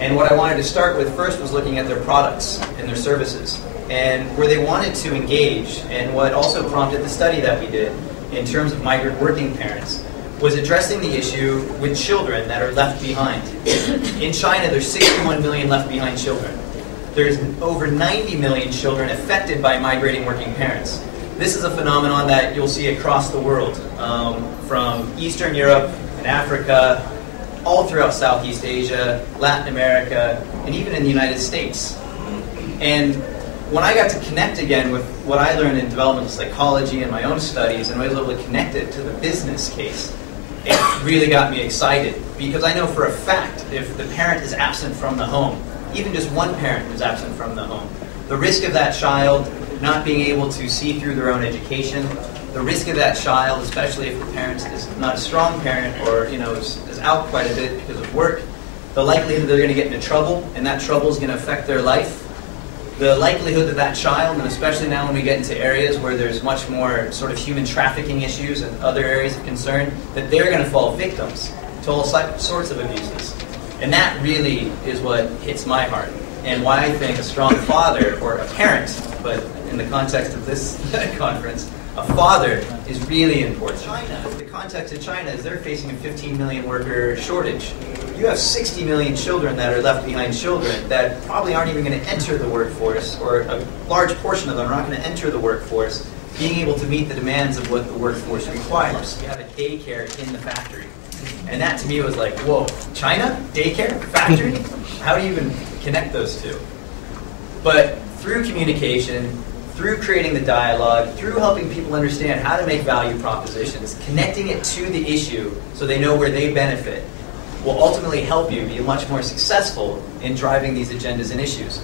And what I wanted to start with first was looking at their products and their services, and where they wanted to engage, and what also prompted the study that we did in terms of migrant working parents, was addressing the issue with children that are left behind. In China, there's 61 million left behind children. There's over 90 million children affected by migrating working parents. This is a phenomenon that you'll see across the world, from Eastern Europe and Africa, all throughout Southeast Asia, Latin America, and even in the United States. And when I got to connect again with what I learned in developmental psychology and my own studies, and I was able to connect it to the business case, it really got me excited, because I know for a fact if the parent is absent from the home, even just one parent is absent from the home, the risk of that child not being able to see through their own education, the risk of that child, especially if the parent is not a strong parent or is out quite a bit because of work, the likelihood that they're going to get into trouble, and that trouble is going to affect their life, the likelihood that that child, and especially now when we get into areas where there's much more sort of human trafficking issues and other areas of concern, that they're going to fall victims to all sorts of abuses. And that really is what hits my heart, and why I think a strong father, or a parent, but in the context of this conference, a father is really important. China, the context of China is they're facing a 15 million worker shortage. You have 60 million children that are left behind children that probably aren't even going to enter the workforce, or a large portion of them are not going to enter the workforce, being able to meet the demands of what the workforce requires. You have a daycare in the factory. And that to me was like, whoa, China? Daycare? Factory? How do you even connect those two? But through communication, through creating the dialogue, through helping people understand how to make value propositions, connecting it to the issue so they know where they benefit, will ultimately help you be much more successful in driving these agendas and issues.